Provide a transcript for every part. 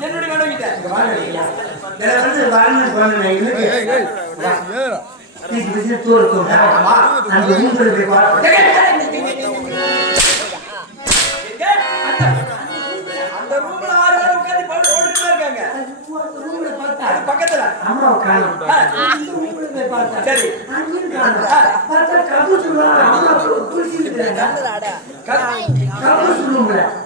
என்னுடைய மனைவிட்ட வந்து வரணும் குழந்தை இது தூர தூரமா அந்த மூன்று போய் பார்ப்போம் பக்கத்துல அம்மா உட்கார்ந்து சரி பார்த்தா கபு சொல்லுவாங்க கபு சொல்லுவாங்க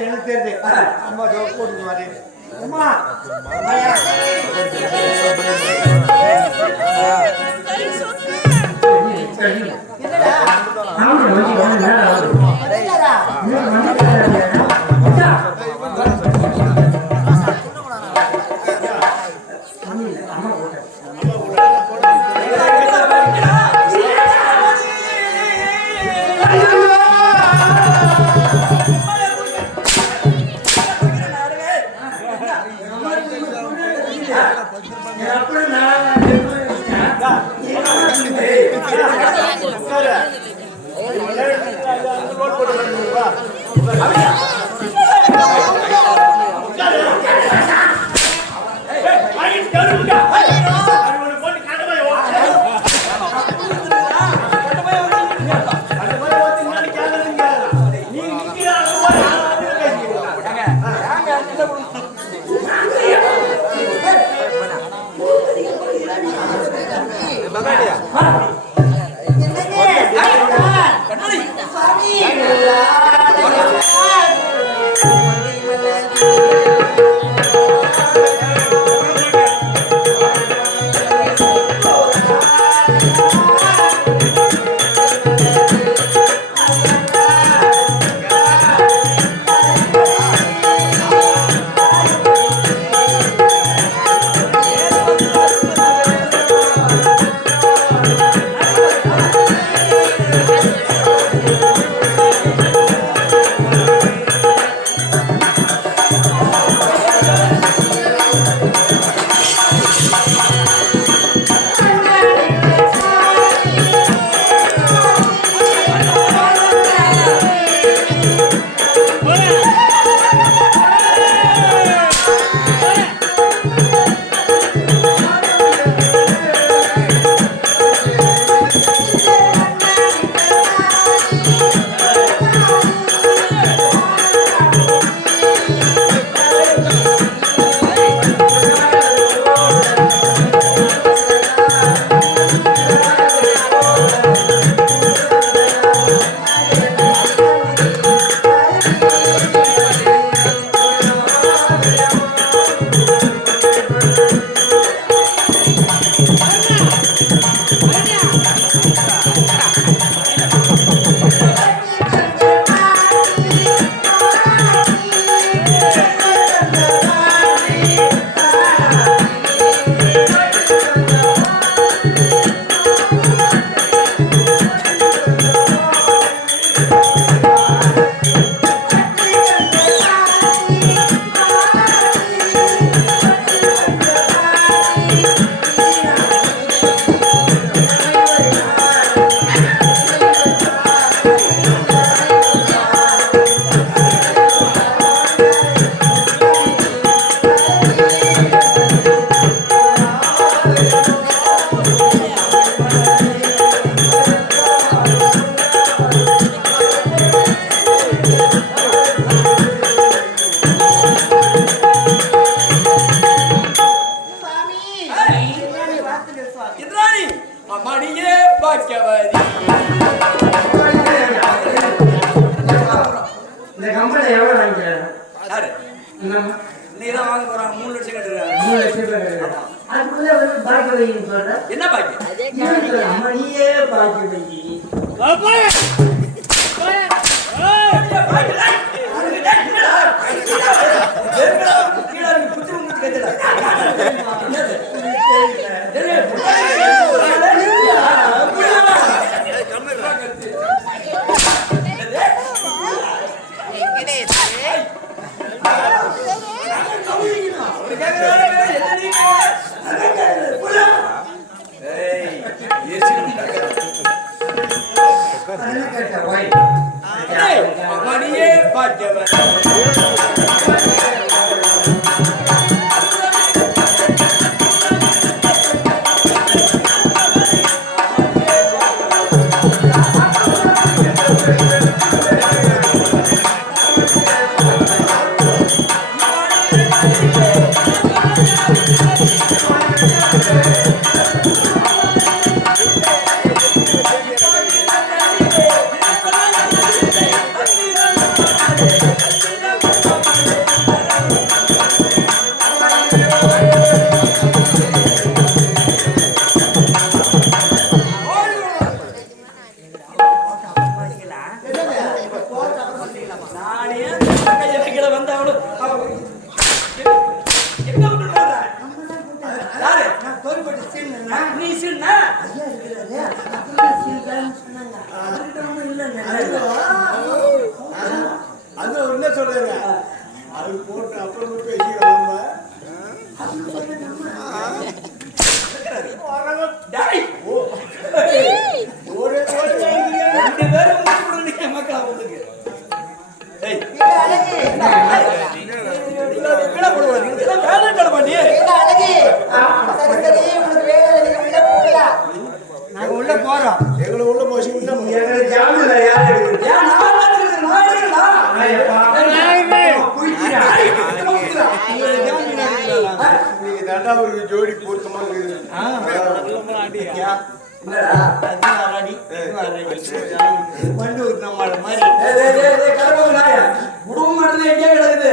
எனக்கு தெரிஞ்சு அம்மா போட்டு மாதிரி அம்மா என்னடா? நாங்க அடிச்சு கொடுத்தோம் போறாங்க மூணு லட்சம் கேட்டுருக்காங்க மூணு லட்சம் என்ன பாக்கி மணியே பாக்கி வைங்க என்ன கேட்ட வை அது அது போட்டு அப்புறம் நீங்க தாண்டா ஒரு ஜோடி பொருத்தமா வண்டூர் மாதிரி. குடும்பம் எங்கேயோ கிடக்குது.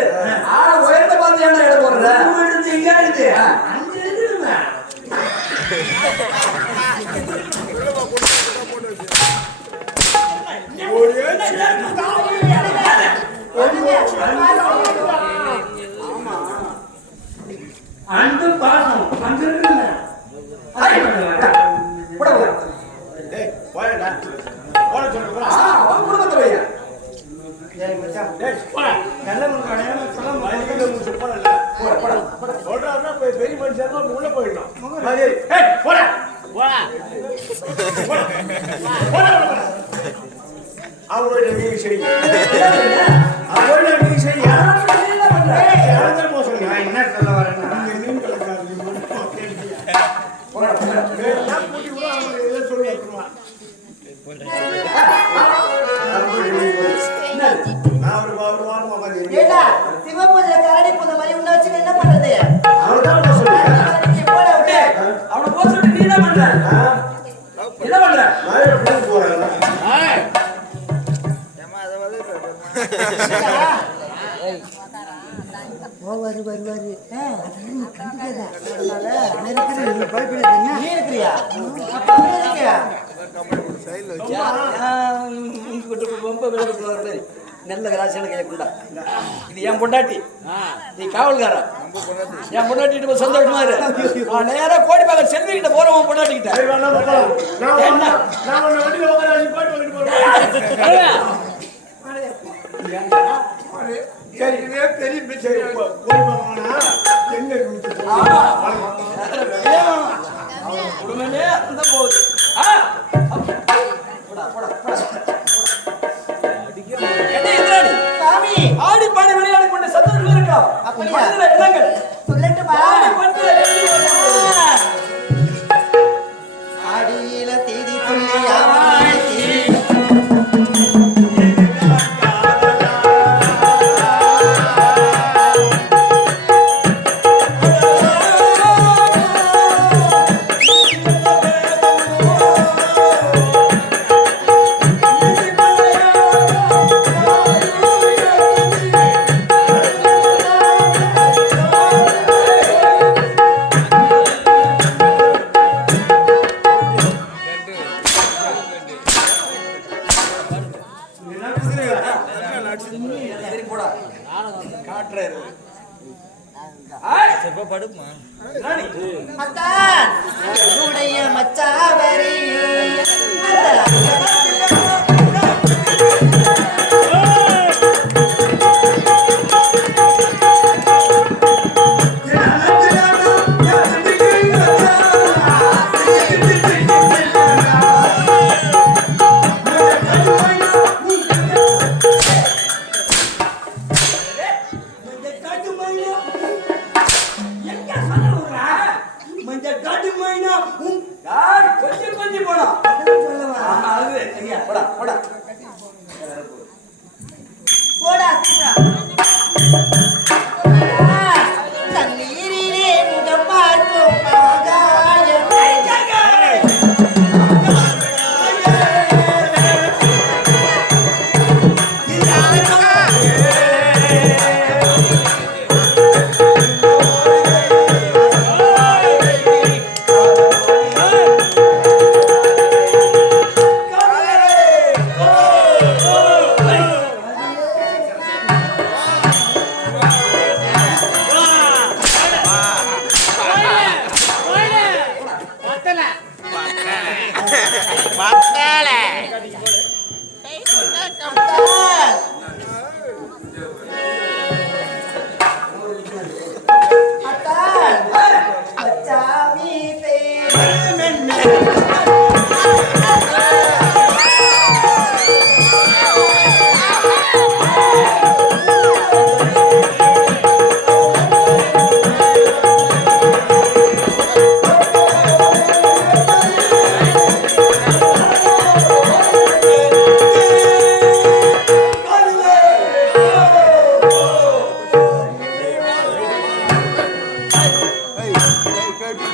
உயர்ந்த பார்த்து ஏன்டா இடம் போடுற? எடுத்து அங்க இருக்குதுங்க. அந்த பாசம் அங்க போய் பெரிய மனுஷன் உள்ள போயிடணும். போடா. அவரோட நீங்க செய்யுங்க அவரோட நீங்க நான் என்ன சொல்ல வரேன்னா நீங்க மீன் கலக்காதீங்க எல்லாம் கூட்டி கூட அவங்க ஏதோ சொல்லி சிவபூஜையில கரடி பூந்த மாதிரி உன்னை வச்சுட்டு என்ன பண்றது? அவனை போக சொல்லிட்டு நீ என்ன பண்ற? என்ன பண்ற? நான் பூ போறேன் வருவாரு, இருக்கிறேன், நீ பயப்படாதீங்க. நீ இருக்கிறியா? நல்ல ராசியான கையை கொண்டா இது என் பொண்டாட்டி நீ காவல்கார என் பொண்டாட்டி சந்தோஷமா இரு நேரா கோடி பார்க்க செல்வி கிட்ட போறோம் உன் பொண்டாட்டி கிட்ட பெரிய குடும்பமே அந்த போகுது சாமி, ஆடி பாடி விளையாடி கொண்டு சந்தோஷமா இருக்கலாம் சொல்லட்டுமா? கேள்வி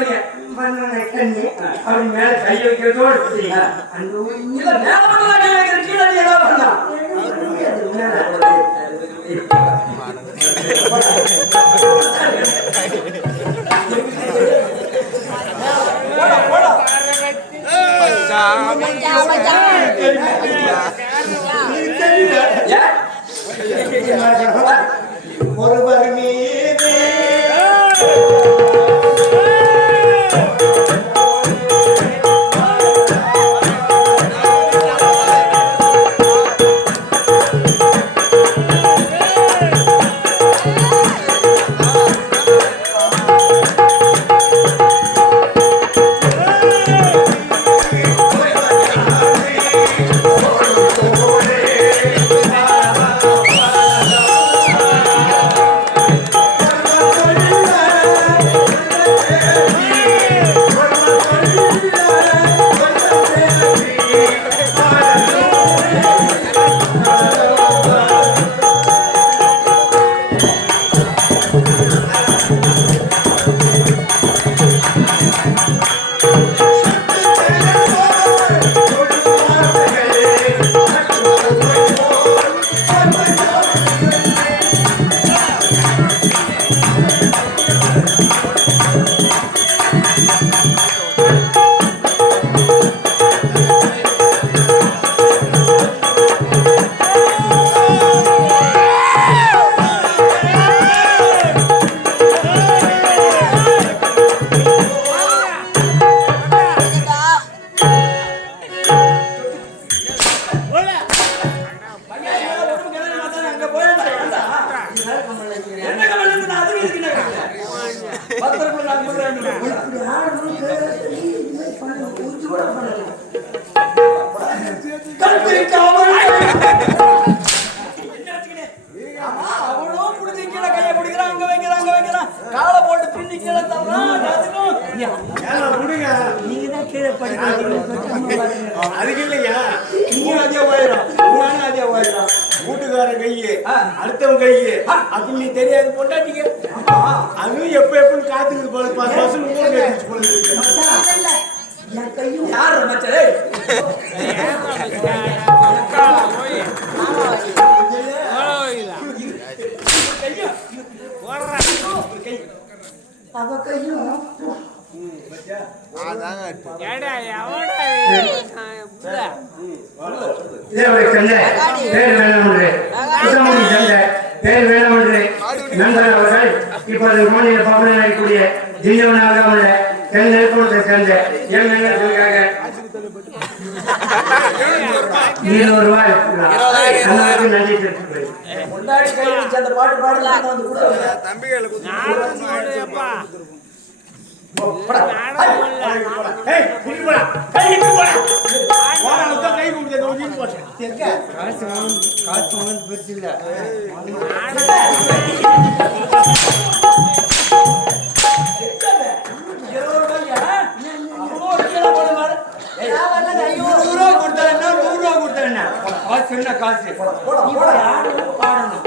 அவருடைய கண்ணு அவர் மேல கை வைக்கிறதோடு அந்த இல்ல மேல பண்ணலாம் கை வைக்கிற கீழே என்ன பண்ணலாம் Yeah. Música அடுத்தவங்க கையே அப்படி நீ தெரியாது போட்டா நீங்க அதுவும் எப்ப எப்பன்னு காத்துக்கு போல பாஸ் பாஸ் என் கையும் யார் மச்சரே அவ கையும் தேவை காசு பெருசு இல்லை. இருபது இருபது ரூபா கொடுத்தா நூறு ரூபா கொடுத்தா காசு என்ன காசு. பாடணும்?